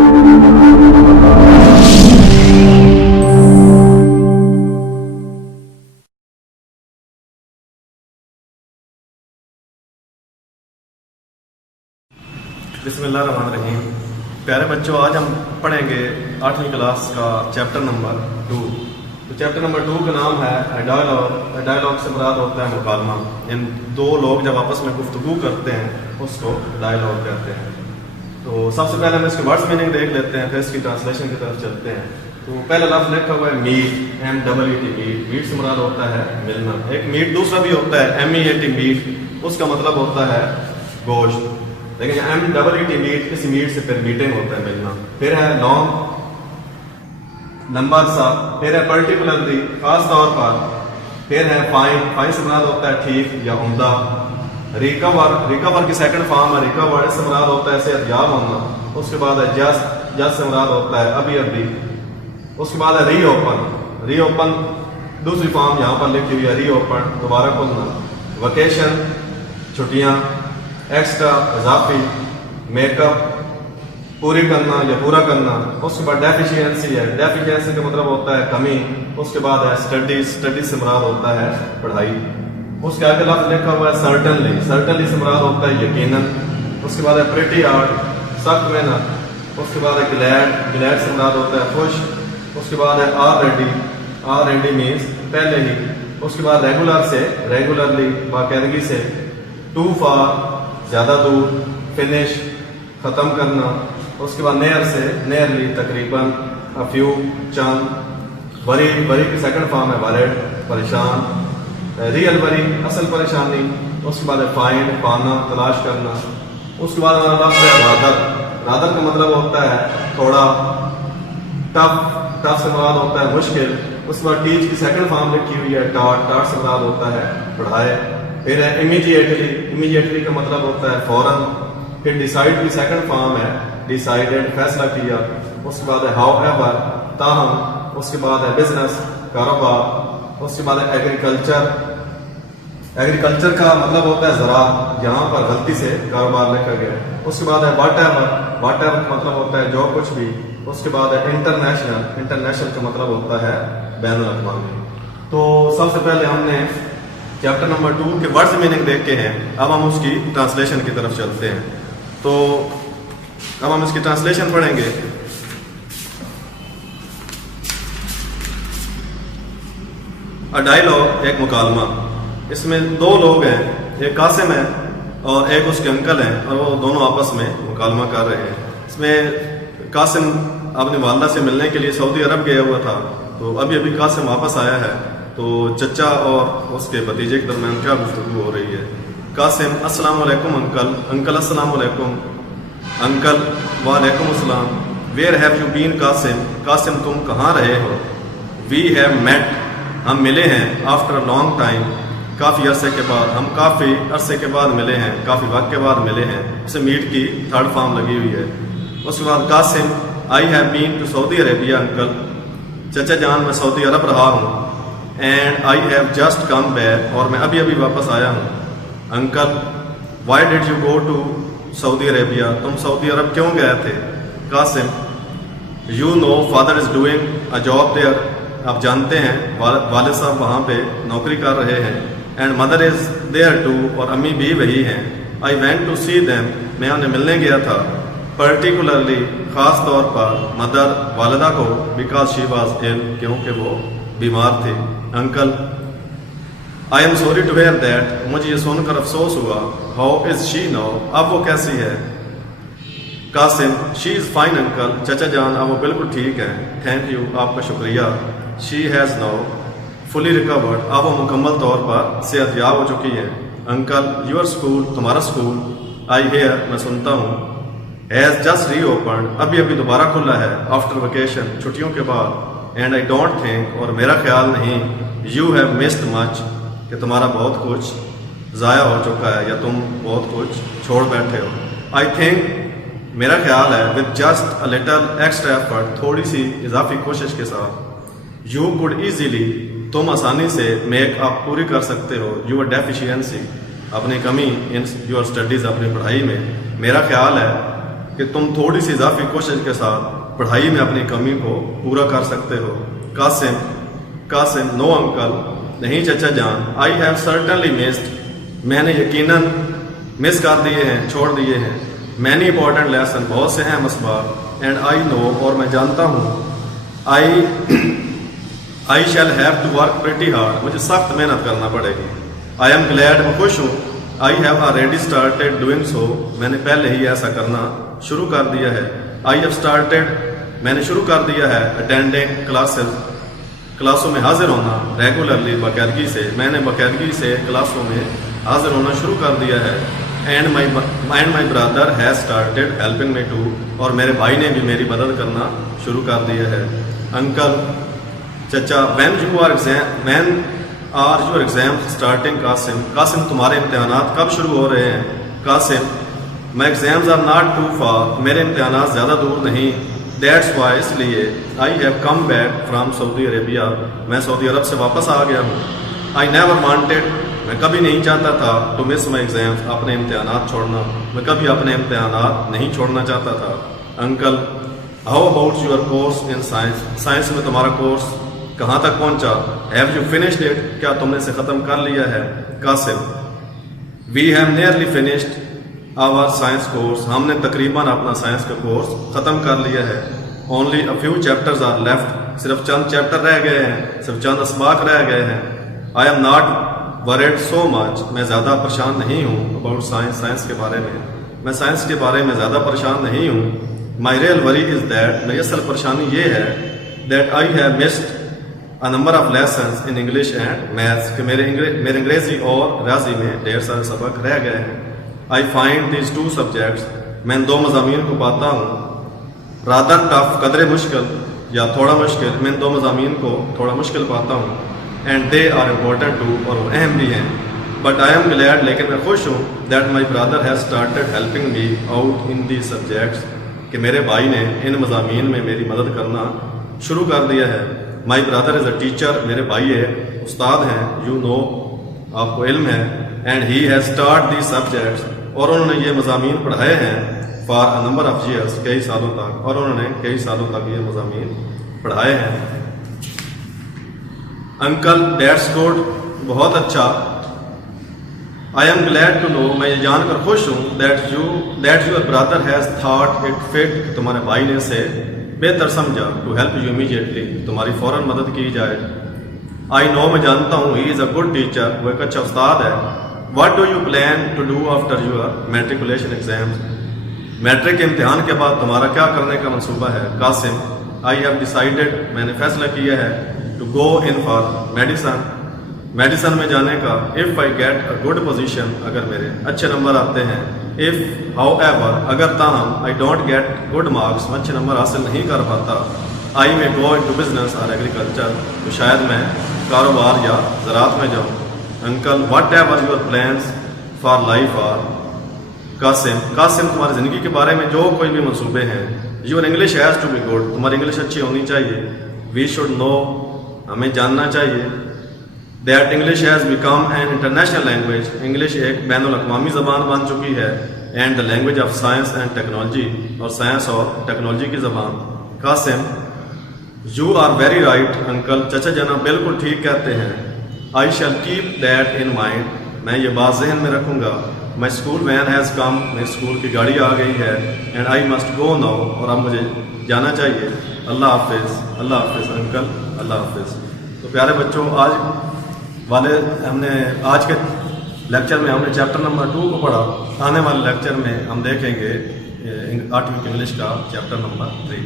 बिस्मिल्लाहिर्रहमानिर्रहीम। प्यारे बच्चों, आज हम पढ़ेंगे 8वीं क्लास का चैप्टर नंबर 2। तो चैप्टर नंबर 2 का नाम है डायलॉग। डायलॉग से मुराद होता है मुकालमा। इन दो लोग जब आपस में गुफ्तगू करते हैं उसको डायलॉग कहते हैं। तो सबसे पहले हम इसके वर्ड्स मीनिंग देख लेते हैं, फिर इसकी ट्रांसलेशन की तरफ चलते हैं। तो पहला लफ्ज़ लिखा हुआ है मीट, MEET। मीट से मुराद होता है मिलना। एक मीट दूसरा भी होता है MEAT मीट, उसका मतलब होता है गोश्त। लेकिन MEET मीट, इस मीट से फिर मीटिंग होता है मिलना। फिर है लॉन्ग, लंबा सा। फिर है पर्टिकुलरली, खास तौर पर। फिर है फाइन, फाइन से मुराद होता है ठीक या उम्दा। रिकवर, रिकवर की सेकंड फॉर्म है रिकवर, इससे मुराद होता है सेहतयाब होना। उसके बाद है जस्ट, जस्ट से मुराद होता है अभी अभी। उसके बाद है रीओपन, रीओपन दूसरी फॉर्म यहाँ पर लिखी हुई है रीओपन, दोबारा खोलना। वेकेशन, छुट्टियाँ। एक्स्ट्रा, इजाफी। मेकअप, पूरी करना या पूरा करना। उसके बाद डेफिशिएंसी है, डेफिशिएंसी का मतलब होता है कमी। उसके बाद है स्टडीज, स्टडीज से मुराद होता है पढ़ाई। उसके आगे लफ्ज़ लिखा हुआ है सर्टनली, सर्टनली से मुराद होता है यकीनन। उसके बाद है प्रिटी हार्ड, सख्त मेहनत। उसके बाद है ग्लैड, ग्लैड से मुराद होता है खुश। उसके बाद है ऑलरेडी, ऑलरेडी मीन्स पहले ही। उसके बाद रेगुलर से, रेगुलरली बाकायदगी से। टू फार, ज़्यादा दूर। फिनिश, ख़त्म करना। उसके बाद नेयर से, नेयरली तकरीबन। A few, Chand. Worry, worry की सेकंड फॉर्म है वरीड, परेशान। रियल वरी, असल परेशानी। उसके बाद है फाइंड, पाना, तलाश करना। उसके बाद हमारा लफ्ज़ है रादर, रादर का मतलब होता है थोड़ा। टफ, टफ से मुराद होता है मुश्किल। उसके बाद टीच की सेकंड फॉर्म लिखी हुई है टाट, टाट से मुराद होता है पढ़ाए। फिर है इमीडिएटली, इमीडिएटली का मतलब होता है फौरन। फिर डिसाइड की सेकंड फॉर्म है डिसाइडेड, फैसला किया। उसके बाद है हाउ एवर, ताहम। उसके बाद है बिजनेस, कारोबार। उसके बाद है एग्रीकल्चर, एग्रीकल्चर का मतलब होता है ज़राअत, यहाँ पर गलती से कारोबार लिखा गया। उसके बाद है वाट एवर, वाट एवर का मतलब होता है जो कुछ भी। उसके बाद है इंटरनेशनल, इंटरनेशनल का मतलब होता है बैनुल अक़वामी। तो सबसे पहले हमने चैप्टर नंबर 2 के वर्ड्स मीनिंग देख के हैं। अब हम उसकी ट्रांसलेशन की तरफ चलते हैं। तो अब हम इसकी ट्रांसलेशन पढ़ेंगे। अ डायलॉग, एक मुकालमा। इसमें दो लोग हैं, एक कासिम है और एक उसके अंकल हैं, और वो दोनों आपस में मुकालमा कर रहे हैं। इसमें कासिम अपनी वालदा से मिलने के लिए सऊदी अरब गया हुआ था। तो अभी अभी कासिम वापस आया है। तो चचा और उसके भतीजे के दरमियान क्या गुफ्तगू हो रही है। कासिम, अस्सलाम वालेकुम अंकल। अंकल, अस्सलाम वालेकुम। अंकल, वालेकुम अस्सलाम। Where have you been Qasim, Qasim तुम कहाँ रहे हो। वी हैव मेट, हम मिले हैं। आफ्टर अ लॉन्ग टाइम, काफ़ी अरसे के बाद। हम काफ़ी अरसे के बाद मिले हैं, काफ़ी वक्त के बाद मिले हैं। उसे मीट की थर्ड फॉर्म लगी हुई है। उसके बाद Qasim, I have been to Saudi Arabia uncle. चचा जान, मैं सऊदी अरब रहा हूँ। And I have just come back, और मैं अभी अभी वापस आया हूँ। Uncle, why did you go to Saudi Arabia, तुम सऊदी अरब क्यों गए थे। Qasim, you know father is doing a job there, आप जानते हैं वालिद साहब वहाँ पे नौकरी कर रहे हैं। And mother is there too, और अम्मी भी वही हैं। I went to see them, मैं उन्हें मिलने गया था। पर्टिकुलरली, ख़ास तौर पर। मदर, वालिदा को। बिकॉज शी वॉज इल, क्योंकि वो बीमार थी। Uncle, I am sorry to hear that, मुझे ये सुनकर अफसोस हुआ। हाउ इज़ शी नाउ, अब वो कैसी है। Qasim, she is fine uncle. चचा जान, अब वो बिल्कुल ठीक है। थैंक यू, आपका शुक्रिया। She has now fully recovered, अब वो मुकम्मल तौर पर सेहतयाब हो चुकी है। अंकल, यूर स्कूल, तुम्हारा स्कूल। आई हेयर, मैं सुनता हूँ। हैज़ जस्ट री ओपन, अभी अभी दोबारा खुला है। आफ्टर वेकेशन, छुट्टियों के बाद। एंड आई डोंट थिंक, और मेरा ख्याल नहीं। यू हैव मिस्ड मच, कि तुम्हारा बहुत कुछ ज़ाया हो चुका है या तुम बहुत कुछ छोड़ बैठे हो। आई थिंक, मेरा ख्याल है। With just a little extra effort, थोड़ी सी इजाफी कोशिश के साथ। यू कुड ईजीली, तुम आसानी से। मेक अप, पूरी कर सकते हो। यूर डेफिशिएंसी, अपनी कमी। इन योर स्टडीज़, अपनी पढ़ाई में। मेरा ख्याल है کہ تم تھوڑی سی اضافی کوشش کے ساتھ پڑھائی میں اپنی کمی کو پورا کر سکتے ہو. قاسم نو انکل, نہیں چچا جان. آئی ہیو سرٹنلی مسڈ, میں نے یقیناً مس کر دیے ہیں, چھوڑ دیے ہیں. مینی امپورٹنٹ لیسن, بہت سے اہم اسباق. اینڈ آئی نو, اور میں جانتا ہوں. I shall have to work pretty hard, مجھے سخت محنت کرنا پڑے گی. آئی ایم گلیڈ, میں خوش ہوں. I have already started doing so, میں نے پہلے ہی ایسا کرنا شروع کر دیا ہے. آئی ہیو اسٹارٹیڈ, میں نے شروع کر دیا ہے. اٹینڈنگ کلاسز, کلاسوں میں حاضر ہونا. ریگولرلی, باقاعدگی سے, میں نے باقاعدگی سے کلاسوں میں حاضر ہونا شروع کر دیا ہے. And my brother has started helping me too, اور میرے بھائی نے بھی میری مدد کرنا شروع کر دیا ہے. انکل چچا, when are your exam starting. Qasim تمہارے امتحانات کب شروع ہو رہے ہیں؟ Qasim my exams are not too far, میرے امتحانات زیادہ دور نہیں. دیٹس وائی, اس لیے. I have come back from Saudi Arabia, میں سعودی عرب سے واپس آ گیا ہوں. آئی نیور وانٹیڈ, میں کبھی نہیں چاہتا تھا. ٹو مس مائی ایگزامس, اپنے امتحانات چھوڑنا, میں کبھی اپنے امتحانات نہیں چھوڑنا چاہتا تھا. Uncle how about your course in science, science میں تمہارا کورس کہاں تک پہنچا؟ ہیو یو فنشڈ اٹ, کیا تم نے اسے ختم کر لیا ہے؟ Qasim we have nearly finished our science course, ہم نے تقریباً اپنا سائنس کا کورس ختم کر لیا ہے. Only a few chapters are left, صرف چند چیپٹر رہ گئے ہیں, صرف چند اسباق رہ گئے ہیں. I am not worried so much, میں زیادہ پریشان نہیں ہوں. اباؤٹ سائنس, سائنس کے بارے میں سائنس کے بارے میں زیادہ پریشان نہیں ہوں. مائی ریئل وری از دیٹ, میری اصل پریشانی یہ ہے. That I have missed a number of lessons in English and Maths, کہ میرے انگریزی اور ریاضی میں ڈھیر سارے سبق رہ گئے ہیں. I find these two subjects, میں ان دو مضامین کو پاتا ہوں. rather tough, قدرے مشکل یا تھوڑا مشکل, میں ان دو مضامین کو تھوڑا مشکل پاتا ہوں. and they are important too, اور وہ اہم بھی ہیں. but I am glad, لیکن میں خوش ہوں. that my brother has started helping me out in these subjects, کہ میرے بھائی نے ان مضامین میں میری مدد کرنا شروع کر دیا ہے. مائی برادر از اے ٹیچر, میرے بھائی ایک استاد ہیں. یو نو, آپ کو علم ہے. And he has taught the subjects, اور انہوں نے یہ مضامین پڑھائے ہیں. For a number of years, کئی سالوں تک, اور انہوں نے کئی سالوں تک یہ مضامین پڑھائے ہیں. انکل دیٹس گڈ, بہت اچھا. I am glad to know, میں یہ جان کر خوش ہوں. That your brother has thought it fit, تمہارے بھائی نے اسے بہتر سمجھا. ٹو ہیلپ یو امیجیٹلی, تمہاری فوراً مدد کی جائے. آئی نو, میں جانتا ہوں. ہی از اے گڈ ٹیچر, وہ ایک اچھا استاد ہے. What do you plan to do after your matriculation exams, matric کے امتحان کے بعد تمہارا کیا کرنے کا منصوبہ ہے؟ قاسم آئی ہیو ڈیسائیڈیڈ, میں نے فیصلہ کیا ہے. To go in for medicine میں جانے کا. If I get a good position, اگر میرے اچھے نمبر آتے ہیں. اف ہاؤ ایور, اگر تاہم. I don't get good marks, میں اچھے نمبر حاصل نہیں کر پاتا. I may go into business or agriculture, تو شاید میں کاروبار یا زراعت میں جاؤں. Uncle whatever your plans for life are. Qasim تمہاری زندگی کے بارے میں جو کوئی بھی منصوبے ہیں. Your English has to be good, تمہاری انگلش اچھی ہونی چاہیے. وی شوڈ نو, ہمیں جاننا چاہیے. That English has become an international language, English ایک بین الاقوامی زبان بن چکی ہے. And the language of science and technology, اور سائنس اور ٹیکنالوجی کی زبان. Qasim you are very right uncle, چچا جناب بالکل ٹھیک کہتے ہیں. I shall keep that in mind, میں یہ بات ذہن میں رکھوں گا. My school van has come, میری اسکول کی گاڑی آ گئی ہے. And I must go now, اور اب مجھے جانا چاہیے. اللہ حافظ. اللہ حافظ انکل, اللہ حافظ. تو پیارے بچوں, آج کے لیکچر میں ہم نے چیپٹر نمبر 2 کو پڑھا. آنے والے لیکچر میں ہم دیکھیں گے 8ویں انگلش کا چیپٹر نمبر 3.